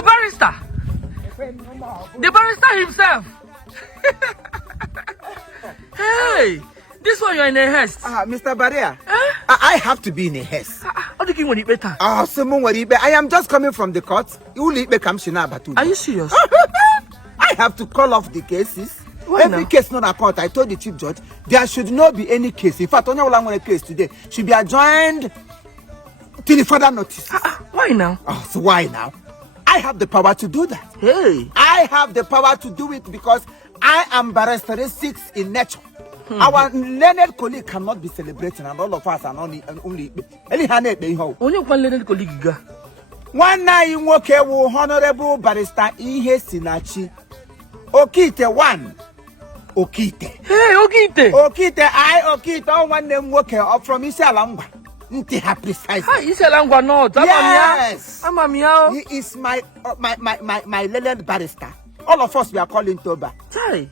The barrister. The barrister himself. Hey, this one you're in a haste. Mr. Barrier, I have to be in a haste. How do you want it better? I am just coming from the court. Are you serious? I have to call off the cases. Why Every now? case not a court. I told the chief judge there should not be any case. In fact, only one case today should be adjourned till the further notice. Why now? So why now? I have the power to do that. Hey. I have the power to do it because I am barrister 6 in nature. Our learned colleague cannot be celebrating, and all of us are only. Only one little colleague. One night in Wokewo, Honorable Barrister Ihe Sinachi. Okite 1. Okite. Hey, Okite. Okite, all one name worker up from Isalamba. Ntiha precisely. Hi, Isalamba not. Yes. Amamia. He is my learned barrister. All of us we are calling Toba.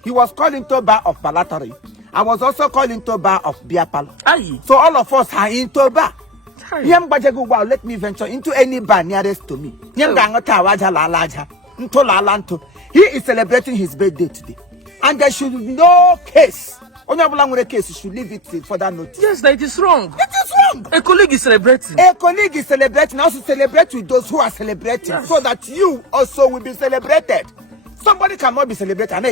He was calling Toba of Balatari. I was also calling Toba of Biapalo. So all of us are in Toba. Let me venture into any bar nearest to me. He is celebrating his birthday today. And there should be no case. Only case, you should leave it till further notice. Yes, that is wrong. It is wrong. A colleague is celebrating. A colleague is celebrating. Also celebrate with those who are celebrating. Yes. So that you also will be celebrated. Somebody cannot be celebrated.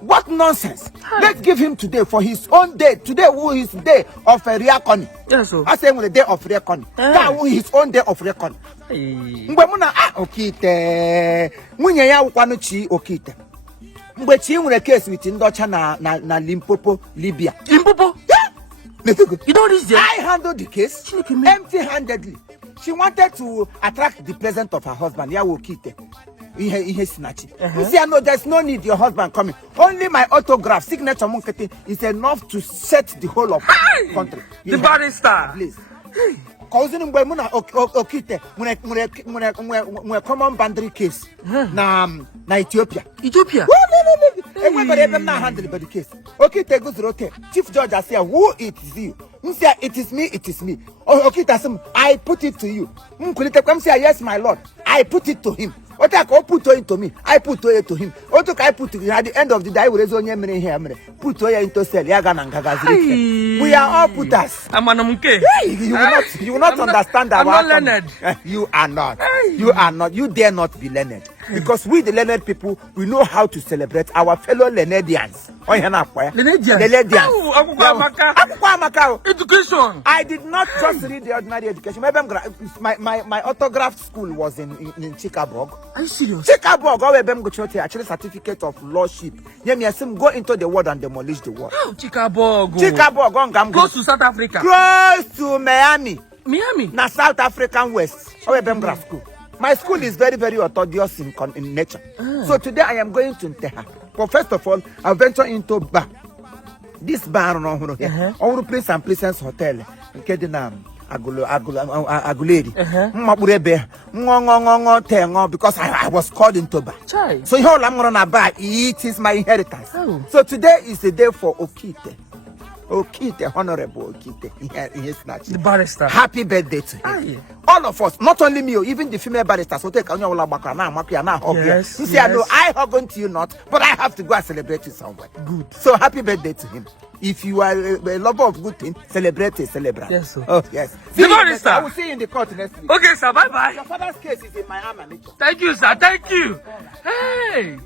What nonsense? Let's give him today for his own day. Today who is day of a reckoning. Yes, sir. I say the day of reckoning. That who his own day of reckoning. Okite. Munye ya ukwanuchi okite. Mgbechi nwere case with Ndocha na Limpopo, Libya. Limpopo? Yeah. You know this? I handled the case empty-handedly. She wanted to attract the presence of her husband. Okite. You see, no, there's no need your husband coming. Only my autograph, signature is enough to set the whole of the country. The barrister. Please. Causing Okite when common boundary case na Ethiopia. Ethiopia. Everybody not handle the case. Okite goes rotate. Chief Judge I say, who it is you? Say it is me, it is me. Okite I put it to you. Say yes, my lord. I put it to him. What I put it to me, I put it to him. What I put it at the end of the day, we put it into cell. We are all putters. You will not understand that. I'm not learned. You are not. You are not. You dare not be learned. Because we, the learned people, we know how to celebrate our fellow Lenedians. Education. I did not just read the ordinary education. My autograph school was in Chicago. Are you serious? Chicago, actually certificate of lordship. Go into the world and demolish the world. Oh, Chicago. Close to South Africa. Close to Miami. Miami? Na South African West. School. My school is very, very orthodox in nature. So today I am going to Nteha. But first of all, I'll venture into bar. This bar on here. I want to place and Presence Hotel. Aguleri. Because I was called into bar. So here I'm gonna buy. It is my inheritance. So today is the day for Okite. Okite, Honorable Okite. The barrister. Happy birthday to him. All of us, not only me, even the female barristers. So take yes, you see, I know I hug on to you not, but I have to go and celebrate you somewhere. Good. So happy birthday to him. If you are a lover of good things, celebrate. Yes, sir. Oh, yes. The barrister. I will see you in the court next week. Okay, sir. Bye-bye. Your father's case is in my arm. Thank you, sir. Thank you. Hey.